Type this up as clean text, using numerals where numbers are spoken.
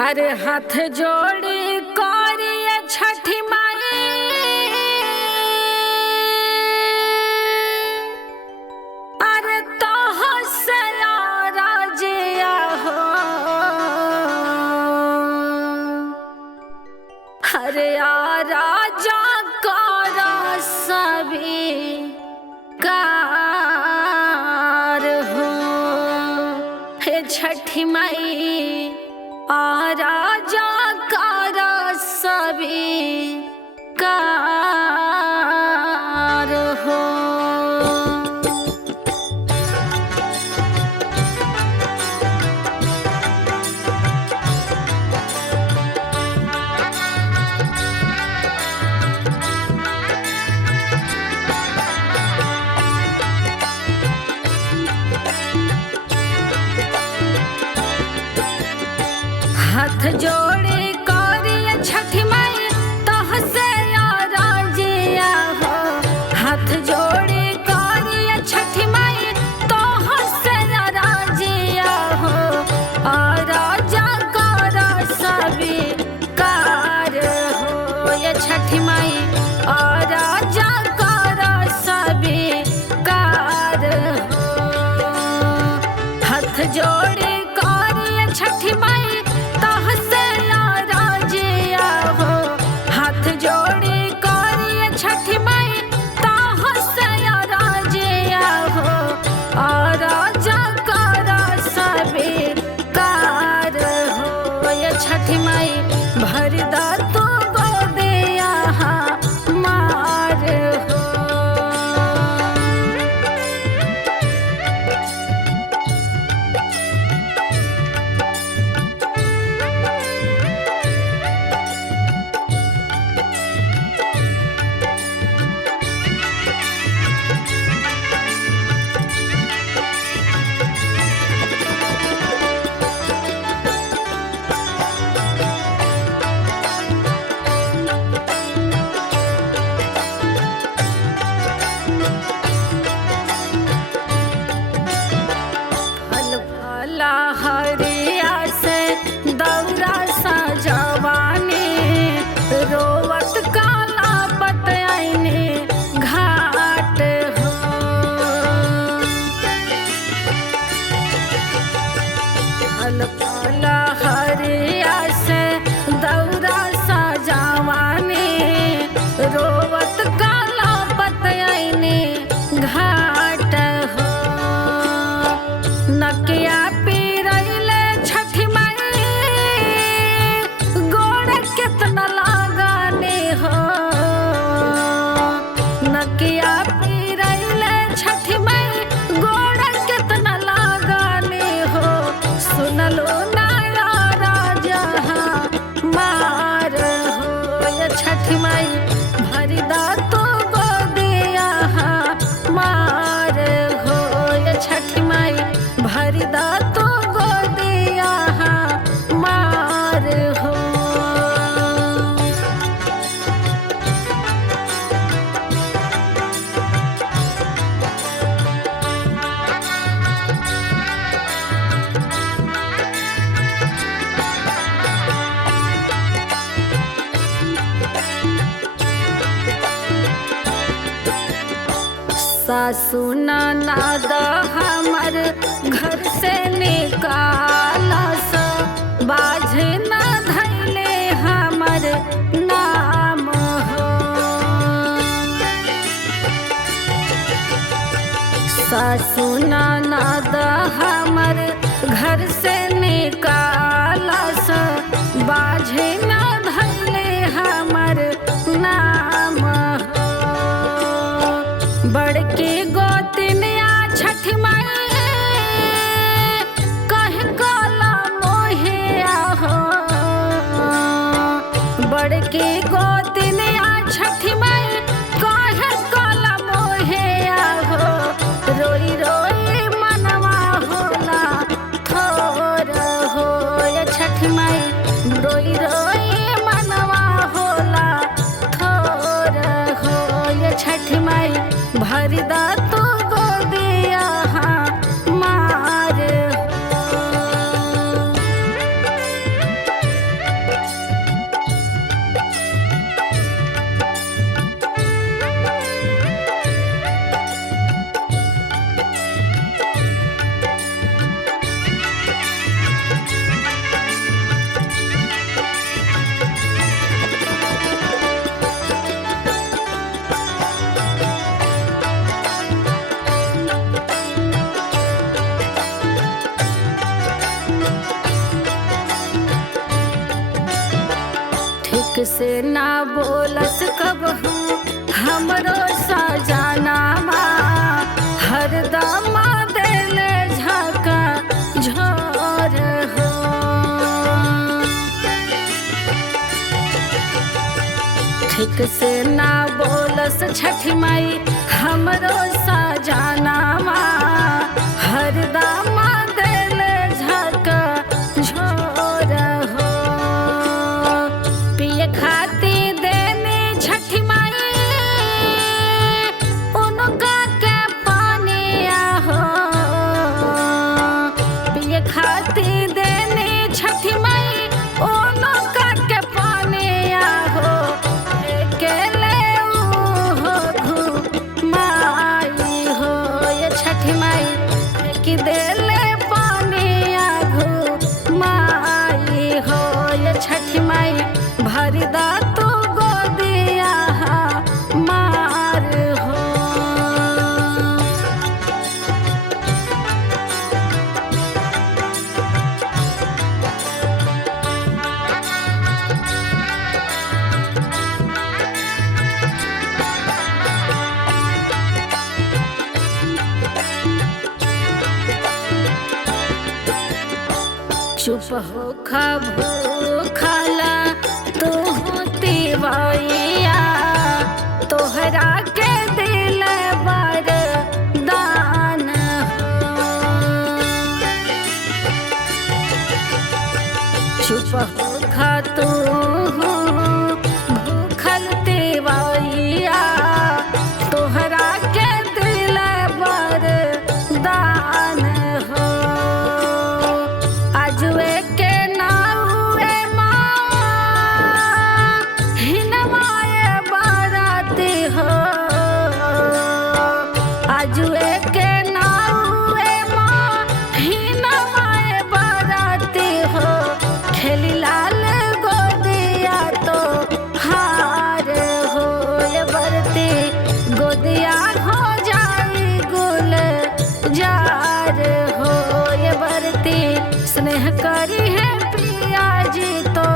अरे हाथ जोड़ी करिए छठी माई, अरे तोह से राजिया हो। अरे राजा करा सभी कार हो। हे छठी माई राजा करा सभी कार हो। हाथ जोड़े करिए छठी माई तोह से राजिया हो। हाथ जोड़े करिए छठी माई तोह से राजिया हो। राजा करा सभी कार हो। ये छठी माई राजा करा सभी कार हो। हाथ जोड़े करिए छठी माई छठी माई भरदा तो गोदिया मार हो। हरिया से दौरा सजवानी रोवत काला पतयाने घाट हो। फल हरिया से दौरा सजवानी रोवत काला पतयाने घाट हो। नकिया छठी माई गोड़ कितना लगाने हो। नकिया पीरैले छठी माई गोड़ कितना लगाने हो। सुनलो नया राजा मार हो। ये छठी माई भरदा तो गोदिया मार हो। ये छठी माई भरदा तो मार हो। सासु ननद हमर घर से निकाला सा बाझे न धैले हमर नाम हो। सासु ननद हमर घर से निकाला सा बाझे न धैले हमर नाम हो। बड़के गोतनिया छठी माई कहे काला मोहे हो। बड़के गोतनिया छठी माई कहे काला मोहे हो। रोई रोई मनवा होला थोर हो। ये छठी माई रोई रोई मनवा होला थोर हो। ये छठी माई भरदा तो गोदिया मार हो। से ना बोलस कबहू हमरो सजनावा, हरदम देले झका झोर हो। ठीक से ना बोलस छठी माई हमरो सजनावा, हरदम देले झका झोर हो। पिए खाती देने छठी माई उनका के पानिया हो। पिए खाती देने छठी माई उनका के पानिया हो। अकेले हो घुमाई हो ये छठी माई कि देले पानिया घुमाई हो ये छठी माई भरदा तू गोदिया मार हो। चुप हो भूखला तू तिवैया, तोहरा के दिल वरदान हो। चुप हो तू भूखल तिवैया, तोहरा के दिल वरदान हो। आजुए के नाउए माँ हिनवाए बाराती हो। आजुए के नाउए माँ हिनवाए बाराती हो। खेली लाल गोदिया तो हार हो ये बरती, गोदिया हो जाई गुल जार हो ये बरती। स्नेह करी है प्रिया जी तो